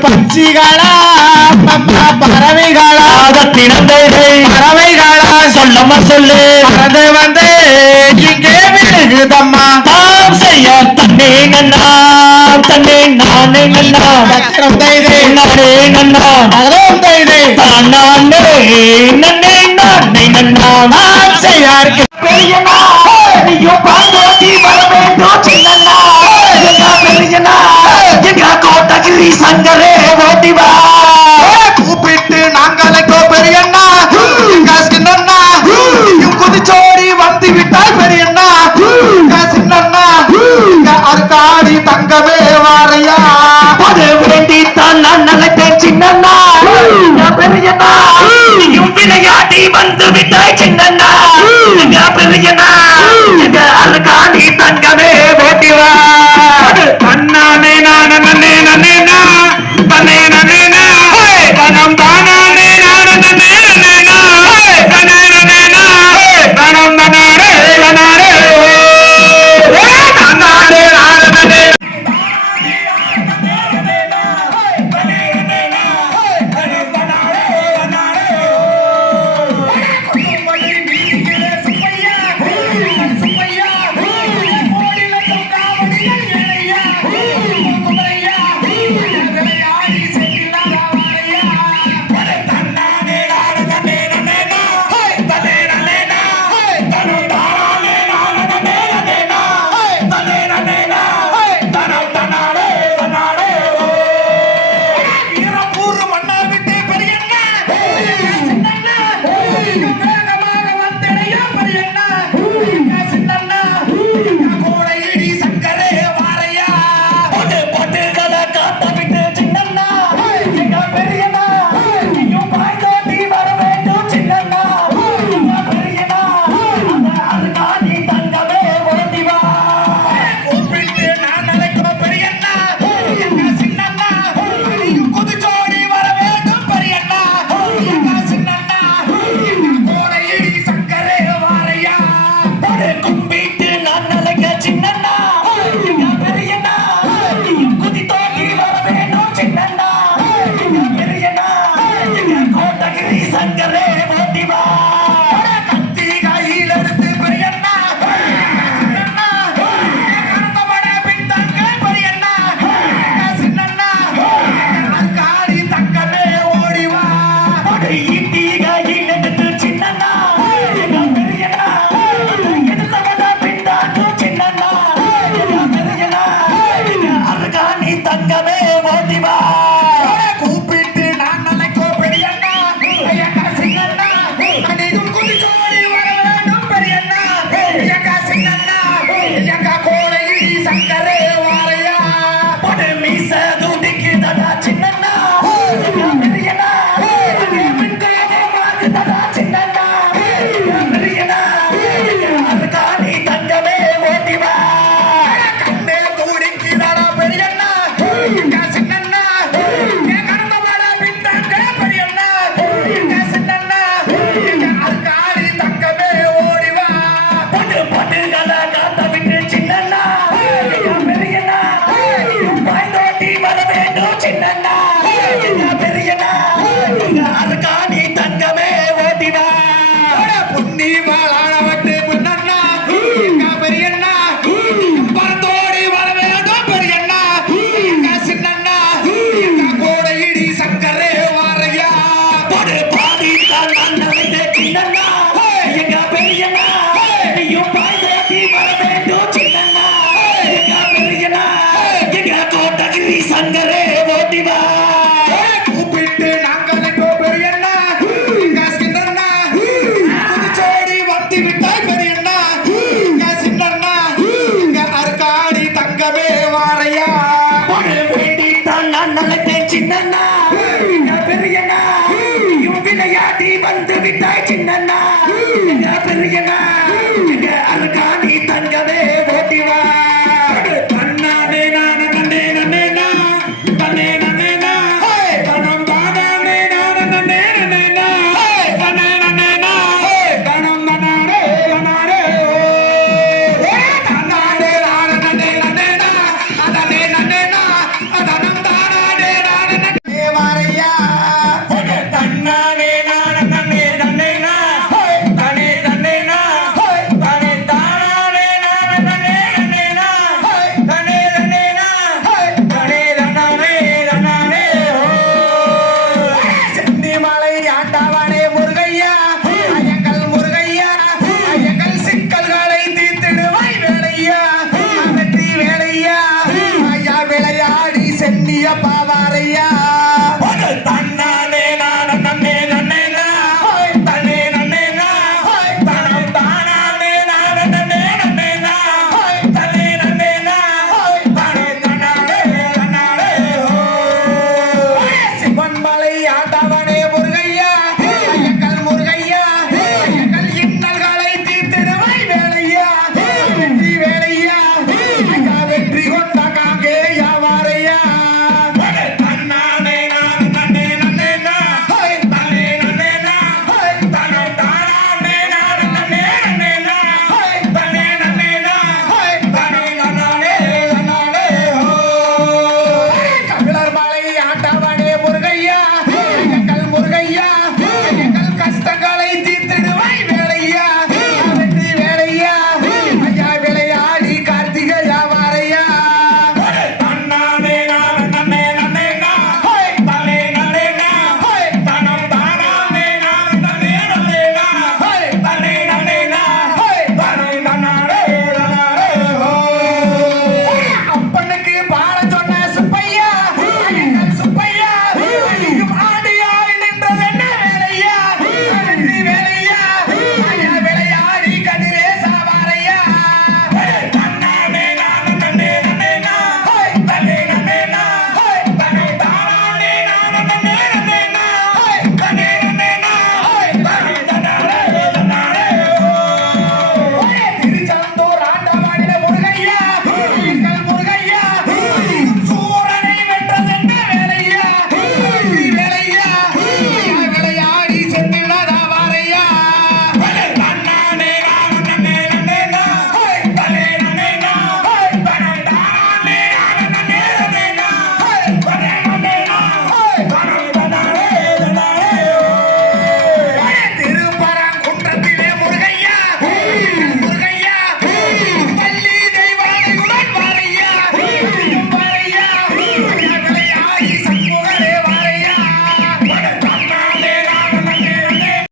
பட்சிகளா பறவைகளா பறவைகளா சொல்லமா சொல்லு அது வந்து இங்கே விழுகுதம்மா தாம் செய்ய தன்னே நன்னா தன்னே நானே நன்னா நானே நன்னா தானே நன்னே நானே நன்னா தாம் செய்யாருக்கு பெரியனா நீயும் பாந்தோட்டி வர வேண்டும் சின்னண்ணா பெரியனா எங்க கோட்டகிரி சங்கரே ஓட்டிவா கூப்பிட்டு நாங்களோ பெரியண்ணா எங்க சின்னண்ணா குதிச்சோடி வந்து விட்டாய் பெரியண்ணா சின்னண்ணா அருக்காடி தங்கவே வாரையா வேண்டித்தான் நான் நினைத்தேன் சின்னண்ணா பெரியண்ணா விளையாடி வந்து விட்டாய் சின்னண்ணா பெரியண்ணா அருக்காடி தங்கவே ஓட்டிவா தன்னானே நானே நன்னே நன்னே நா தன்னே நன்னே நா தனம் தானானே நானே நன்னே நன்னே நா தன்னே நன்னே நா தனம் தானானே நானே தன்னானே நானே நன்னே விட்டாய் சின்னண்ணா பெரியண்ணா